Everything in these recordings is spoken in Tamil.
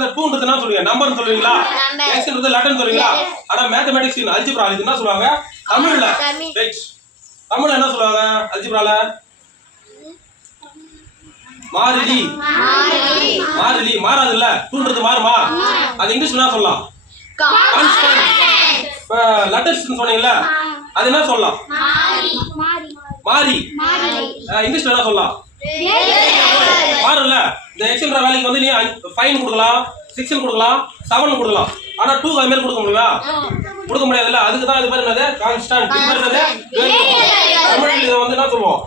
அந்த 2ன்றது என்ன சொல்றீங்க நம்பர்னு சொல்றீங்களா xன்றது லெட்டர்னு சொல்றீங்களா ஆனா மேத்தமேட்டிக்ஸ் இன் அல்ஜிப்ரா இது என்ன சொல்வாங்க தமிழ்ல வெயிட் தமிழ்ல என்ன சொல்வாங்க அல்ஜிப்ரால மாறிலி மாறிலி மாறாதுல்ல 2ன்றது மாறுமா அது இங்கிலீஷ்ல என்ன சொல்லலாம் கான்ஸ்டன்ட் லெட்டர்ஸ் சொன்னீங்கல அது என்ன சொல்லலாம் மாறி இங்கிலீஷ்ல என்ன சொல்லலாம் மாறும்ல இந்த எக்ஸ்ன்ற வேலைக்கு வந்து நீ 5 கொடுக்கலாம் 6 கொடுக்கலாம் 7 கொடுக்கலாம் ஆனா 2 அது மாதிரி கொடுக்க முடியுமா கொடுக்க முடியாதுல்ல அதுக்கு தான் இது பேர் என்னது கான்ஸ்டன்ட் இது பேர் என்னது தமிழ்ல இத வந்து என்ன சொல்வோம்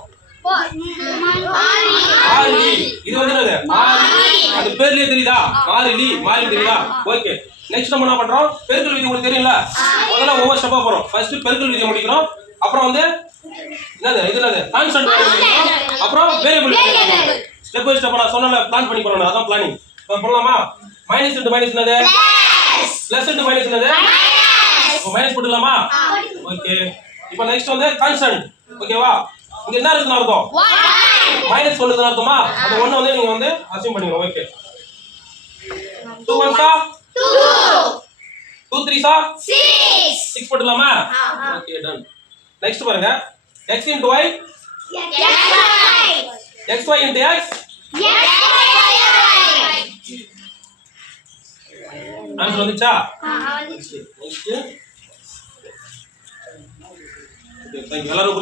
மாறிலி இது வந்து என்னது மாறிலி அது பேர்லயே தெரியுதா மாறிலி மாறிலி தெரியுதா ஓகே நெக்ஸ்ட் நம்ம என்ன பண்றோம் பெருக்கல் விதி உங்களுக்கு தெரியும்ல முதல்ல ஒவ்வொரு ஸ்டெப்பா போறோம் ஃபர்ஸ்ட் பெருக்கல் விதியை முடிக்கிறோம் அப்புறம் வந்து என்னது இது என்னது கான்ஸ்டன்ட் முடிக்கிறோம் அப்புறம் வேரியபிள் ஸ்டெப் பை ஸ்டெப் நான் சொன்னல பிளான் பண்ணி போறோம் அதான் பிளானிங் பண்ணலாமா மைனஸ் இன்டு மைனஸ் என்னது பிளஸ் இன்டு மைனஸ் என்னது இப்போ மைனஸ் போட்டுடலாமா ஓகே இப்போ நெக்ஸ்ட் வந்து கான்ஸ்டன்ட் ஓகேவா இங்க என்ன இருக்குன்னு அர்த்தம் மைனஸ் சொல்லுதுன்னு அர்த்தமா அது ஒண்ணு வந்து நீங்க வந்து அசைன் பண்ணிக்கணும் ஓகே 2 1 சா 2 3 சா 6 போட்டுடலாமா ஓகே டன் நெக்ஸ்ட் பாருங்க x into y xy into x answer வந்துச்சா வந்துச்சு நெக்ஸ்ட் ஓகே थैंक यू எல்லாரும்